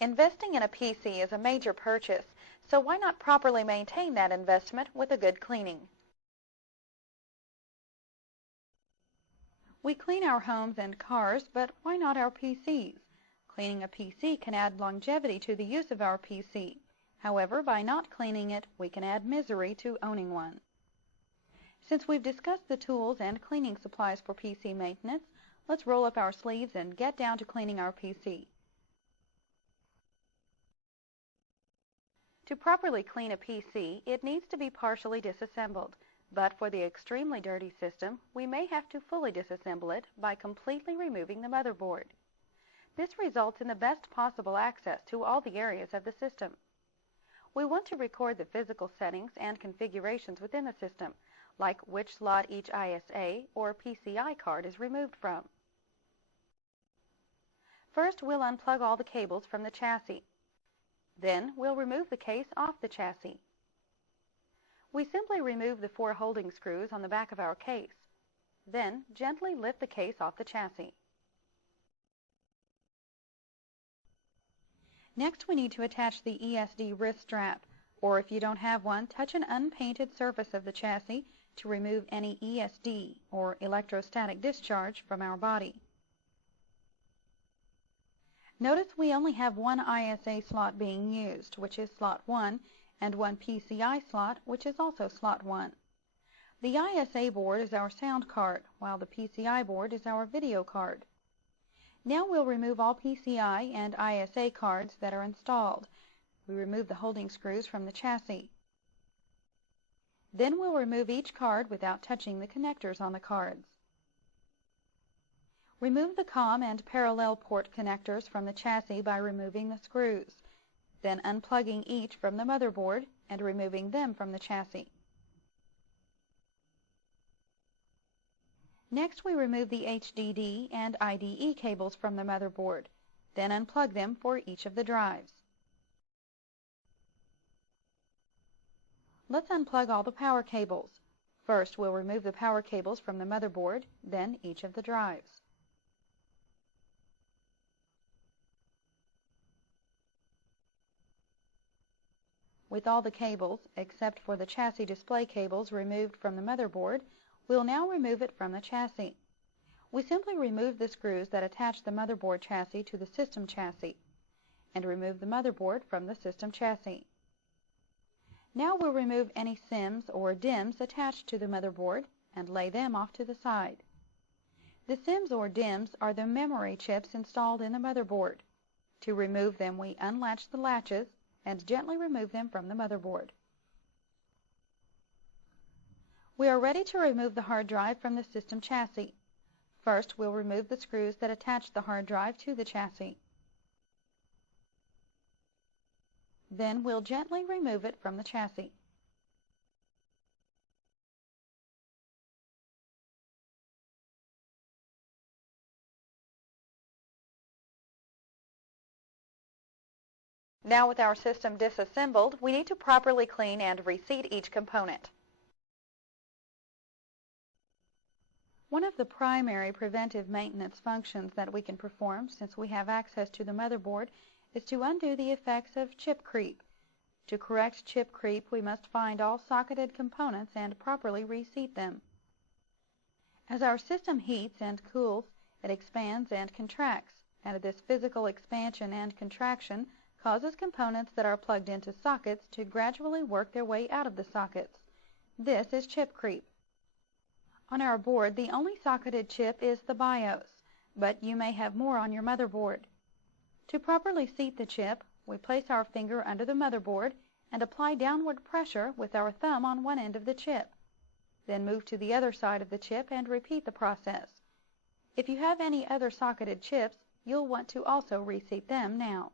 Investing in a PC is a major purchase, so why not properly maintain that investment with a good cleaning? We clean our homes and cars, but why not our PCs? Cleaning a PC can add longevity to the use of our PC. However, by not cleaning it, we can add misery to owning one. Since we've discussed the tools and cleaning supplies for PC maintenance, let's roll up our sleeves and get down to cleaning our PC. To properly clean a PC, it needs to be partially disassembled, but for the extremely dirty system, we may have to fully disassemble it by completely removing the motherboard. This results in the best possible access to all the areas of the system. We want to record the physical settings and configurations within the system, like which slot each ISA or PCI card is removed from. First, we'll unplug all the cables from the chassis. Then, we'll remove the case off the chassis. We simply remove the 4 holding screws on the back of our case. Then, gently lift the case off the chassis. Next, we need to attach the ESD wrist strap, or if you don't have one, touch an unpainted surface of the chassis to remove any ESD, or electrostatic discharge, from our body. Notice we only have one ISA slot being used, which is slot 1, and one PCI slot, which is also slot 1. The ISA board is our sound card, while the PCI board is our video card. Now we'll remove all PCI and ISA cards that are installed. We remove the holding screws from the chassis. Then we'll remove each card without touching the connectors on the cards. Remove the COM and parallel port connectors from the chassis by removing the screws, then unplugging each from the motherboard and removing them from the chassis. Next, we remove the HDD and IDE cables from the motherboard, then unplug them for each of the drives. Let's unplug all the power cables. First, we'll remove the power cables from the motherboard, then each of the drives. With all the cables, except for the chassis display cables, removed from the motherboard, we'll now remove it from the chassis. We simply remove the screws that attach the motherboard chassis to the system chassis, and remove the motherboard from the system chassis. Now we'll remove any SIMs or DIMMs attached to the motherboard and lay them off to the side. The SIMs or DIMMs are the memory chips installed in the motherboard. To remove them, we unlatch the latches and gently remove them from the motherboard. We are ready to remove the hard drive from the system chassis. First, we'll remove the screws that attach the hard drive to the chassis. Then we'll gently remove it from the chassis. Now with our system disassembled, we need to properly clean and reseat each component. One of the primary preventive maintenance functions that we can perform, since we have access to the motherboard, is to undo the effects of chip creep. To correct chip creep, we must find all socketed components and properly reseat them. As our system heats and cools, it expands and contracts, and this physical expansion and contraction causes components that are plugged into sockets to gradually work their way out of the sockets. This is chip creep. On our board, the only socketed chip is the BIOS, but you may have more on your motherboard. To properly seat the chip, we place our finger under the motherboard and apply downward pressure with our thumb on one end of the chip. Then move to the other side of the chip and repeat the process. If you have any other socketed chips, you'll want to also reseat them now.